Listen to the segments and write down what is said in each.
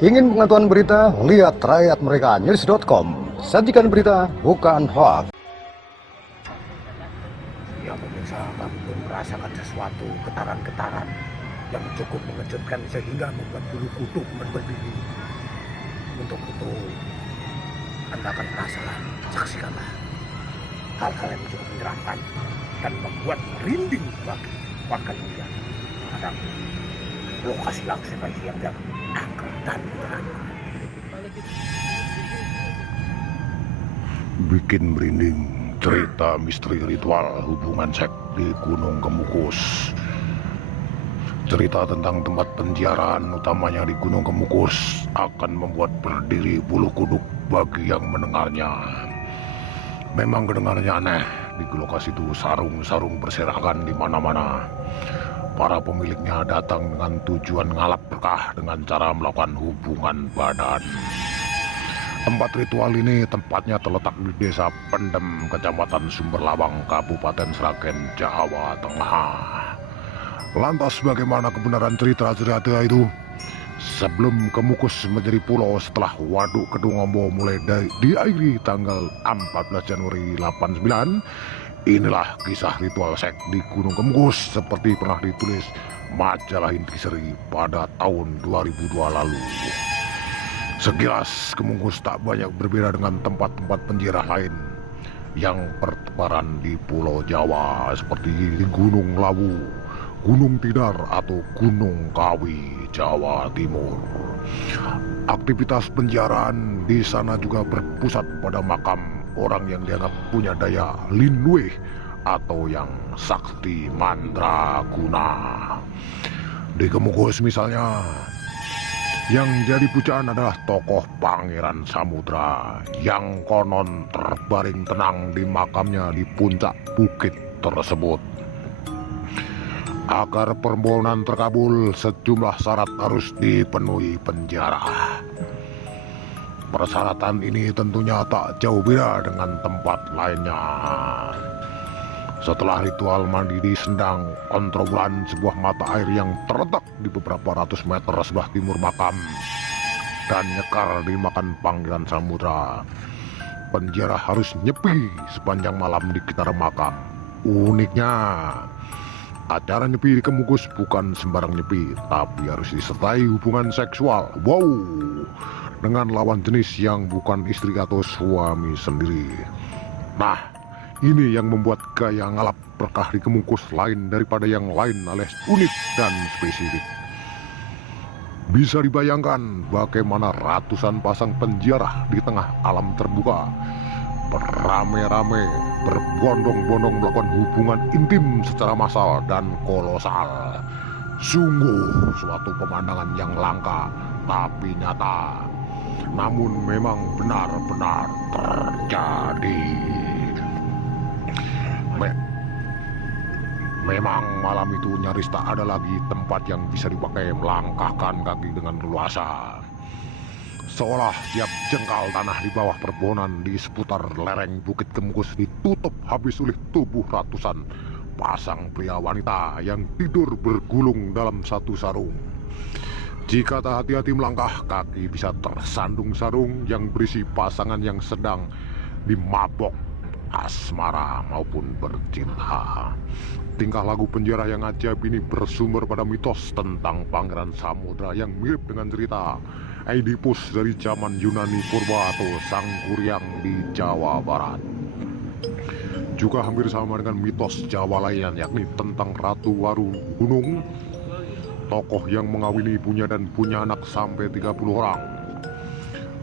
Ingin pengetahuan berita? Lihat rakyat mereka news.com. Sajikan berita, bukan hoax. Ya pemirsa, kami pun merasakan sesuatu getaran-getaran yang cukup mengejutkan sehingga membuat bulu kuduk berdiri. Untuk itu, Anda akan merasakan, saksikanlah hal-hal yang cukup menyeramkan dan membuat merinding bagi warga yang melihat. Ada lokasi langsung yang angker dan menyeramkan. Bikin merinding cerita misteri ritual hubungan seks di Gunung Kemukus. Cerita tentang tempat penziarahan utamanya di Gunung Kemukus akan membuat berdiri bulu kuduk bagi yang mendengarnya. Memang kedengarannya aneh, di lokasi itu sarung-sarung berserakan di mana-mana. Para pemiliknya datang dengan tujuan ngalap berkah dengan cara melakukan hubungan badan. Tempat ritual ini tempatnya terletak di Desa Pendem, Kecamatan Sumberlawang, Kabupaten Sragen, Jawa Tengah. Lantas bagaimana kebenaran cerita-cerita itu? Sebelum Kemukus menjadi pulau setelah Waduk Kedungombo mulai diairi tanggal 14 Januari 89, inilah kisah ritual seks di Gunung Kemukus seperti pernah ditulis majalah Intisari pada tahun 2002 lalu. Sekilas Kemukus tak banyak berbeda dengan tempat-tempat penjara lain yang bertebaran di Pulau Jawa seperti di Gunung Lawu, Gunung Tidar atau Gunung Kawi, Jawa Timur. Aktivitas penjaraan di sana juga berpusat pada makam orang yang dianggap punya daya linweh atau yang sakti mandraguna. Di Kemukus misalnya, yang jadi pujaan adalah tokoh Pangeran Samudra yang konon terbaring tenang di makamnya di puncak bukit tersebut. Agar permohonan terkabul, sejumlah syarat harus dipenuhi penjara. Persyaratan ini tentunya tak jauh beda dengan tempat lainnya. Setelah ritual mandi di Sendang Ontrowulan, sebuah mata air yang terletak di beberapa ratus meter sebelah timur makam, dan nyekar dimakan Pangeran Samudra, penjara harus nyepi sepanjang malam di sekitar makam. Uniknya, acara nyepi di Kemukus bukan sembarang nyepi, tapi harus disertai hubungan seksual. Wow, dengan lawan jenis yang bukan istri atau suami sendiri. Nah, ini yang membuat gaya ngalap berkah di Kemukus lain daripada yang lain alias unik dan spesifik. Bisa dibayangkan bagaimana ratusan pasang penjara di tengah alam terbuka beramai-ramai, berbondong-bondong melakukan hubungan intim secara massal dan kolosal. Sungguh suatu pemandangan yang langka tapi nyata, namun memang benar-benar terjadi. Memang malam itu nyaris tak ada lagi tempat yang bisa dipakai melangkahkan kaki dengan leluasa. Seolah tiap jengkal tanah di bawah perpohonan di seputar lereng Bukit Kemukus ditutup habis oleh tubuh ratusan pasang pria wanita yang tidur bergulung dalam satu sarung. Jika tak hati-hati melangkah, kaki bisa tersandung sarung yang berisi pasangan yang sedang dimabok asmara maupun bercinta. Tingkah laku penjara yang ajaib ini bersumber pada mitos tentang Pangeran Samudra yang mirip dengan cerita Oedipus dari zaman Yunani Purba atau Sang Kuryang di Jawa Barat. Juga hampir sama dengan mitos Jawa lain, yakni tentang Ratu Waru Gunung, tokoh yang mengawini ibunya dan punya anak sampai 30 orang.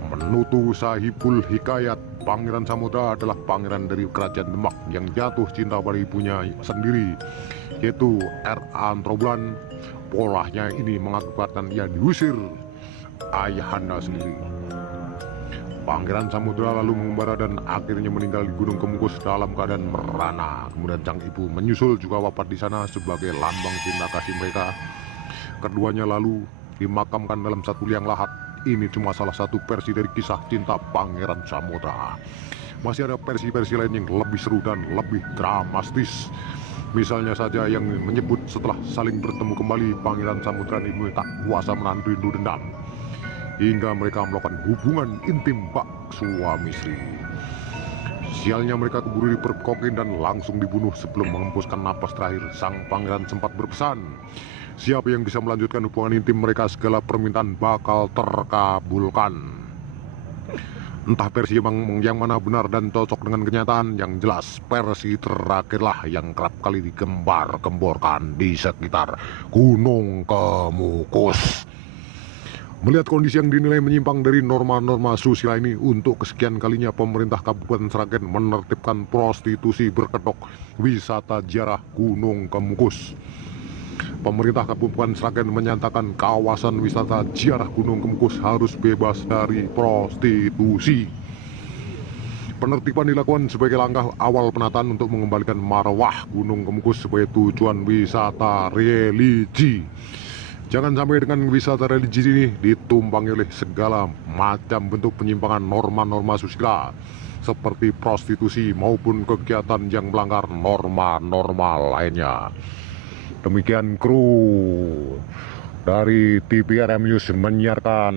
Menutu Sahibul Hikayat, Pangeran Samudra adalah pangeran dari kerajaan Demak yang jatuh cinta pada ibunya sendiri, yaitu R.A. Ontrowulan. Polahnya ini mengakibatkan ia diusir ayahanda sendiri. Pangeran Samudra lalu mengembara dan akhirnya meninggal di Gunung Kemukus dalam keadaan merana. Kemudian sang ibu menyusul juga wafat di sana sebagai lambang cinta kasih mereka. Keduanya lalu dimakamkan dalam satu liang lahat. Ini cuma salah satu versi dari kisah cinta Pangeran Samudra. Masih ada versi-versi lain yang lebih seru dan lebih dramatis. Misalnya saja yang menyebut setelah saling bertemu kembali, Pangeran Samudra ini tak kuasa menahan rindu dendam. hingga mereka melakukan hubungan intim bak suami istri. Sialnya mereka keburu diperkokin dan langsung dibunuh sebelum menghembuskan napas terakhir. Sang pangeran sempat berpesan, siapa yang bisa melanjutkan hubungan intim mereka segala permintaan bakal terkabulkan. Entah versi yang mana benar dan cocok dengan kenyataan, yang jelas versi terakhirlah yang kerap kali digembar-gemborkan di sekitar Gunung Kemukus. Melihat kondisi yang dinilai menyimpang dari norma-norma susila ini, untuk kesekian kalinya pemerintah Kabupaten Sragen menertibkan prostitusi berkedok wisata ziarah Gunung Kemukus. Pemerintah Kabupaten Sragen menyatakan kawasan wisata ziarah Gunung Kemukus harus bebas dari prostitusi. Penertiban dilakukan sebagai langkah awal penataan untuk mengembalikan marwah Gunung Kemukus sebagai tujuan wisata religi. Jangan sampai dengan wisata religi ini ditumpangi oleh segala macam bentuk penyimpangan norma-norma susila seperti prostitusi maupun kegiatan yang melanggar norma-norma lainnya. Demikian kru dari TVRM News menyiarkan.